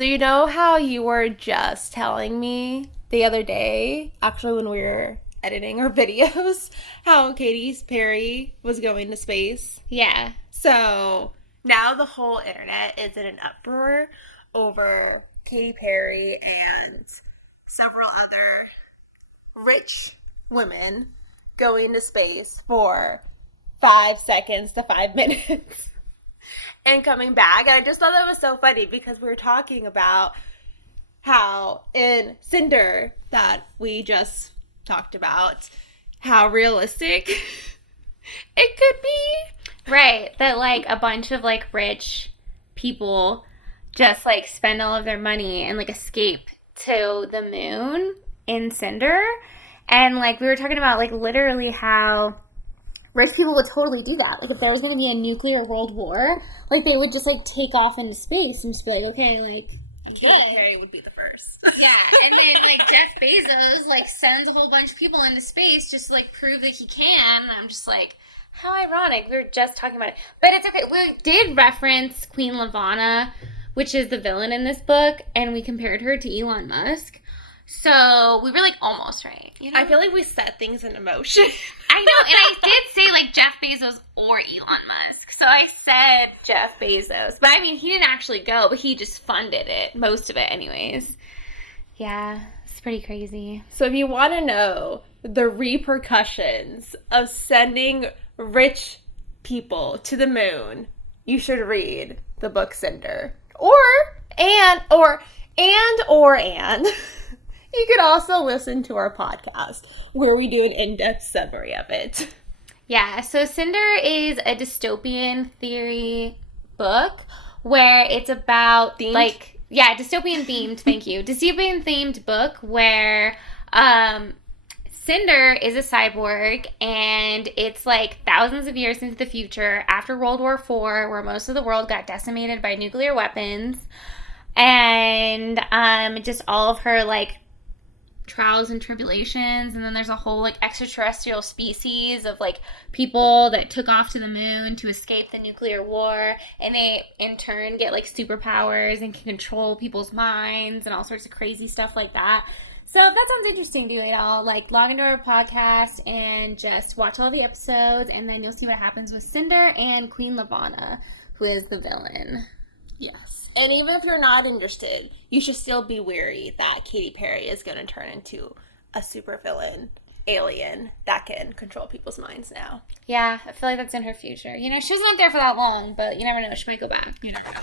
So you know how you were just telling me the other day, actually when we were editing our videos, how Katy Perry was going to space? Yeah. So now the whole internet is in an uproar over Katy Perry and several other rich women going to space for 5 seconds to 5 minutes and coming back. And I just thought that was so funny because we were talking about how in Cinder that we just talked about, how realistic it could be. Right. That like a bunch of like rich people just like spend all of their money and like escape to the moon in Cinder. And like we were talking about like literally how rich people would totally do that. Like if there was going to be a nuclear world war, like they would just like take off into space and just be like, okay, like Katy Perry would be the first. yeah, and then like Jeff Bezos like sends a whole bunch of people into space just to like prove that he can. And I'm just like, how ironic. We were just talking about it, but it's okay. We did reference Queen Lavanna, which is the villain in this book, and we compared her to Elon Musk. So we were like almost right. You know? I feel like we set things in motion. I know, and I did say like Jeff Bezos or Elon Musk. So I said Jeff Bezos. But I mean, he didn't actually go, but he just funded it. Most of it, anyways. Yeah, it's pretty crazy. So if you want to know the repercussions of sending rich people to the moon, you should read the book Cinder. And you could also listen to our podcast where we do an in-depth summary of it. Yeah, so Cinder is a dystopian theory book where it's about Themed? like dystopian themed, thank you. Dystopian themed book where Cinder is a cyborg and it's like thousands of years into the future after World War IV where most of the world got decimated by nuclear weapons and just all of her like trials and tribulations, and then there's a whole like extraterrestrial species of like people that took off to the moon to escape the nuclear war, and they in turn get like superpowers and can control people's minds and all sorts of crazy stuff like that. So if that sounds interesting to you at all, like log into our podcast and just watch all the episodes, and then you'll see what happens with Cinder and Queen Lavanna, who is the villain. Yes. And even if you're not interested, you should still be wary that Katy Perry is going to turn into a supervillain alien that can control people's minds now. Yeah, I feel like that's in her future. You know, she wasn't up there for that long, but you never know. She might go back. You never know.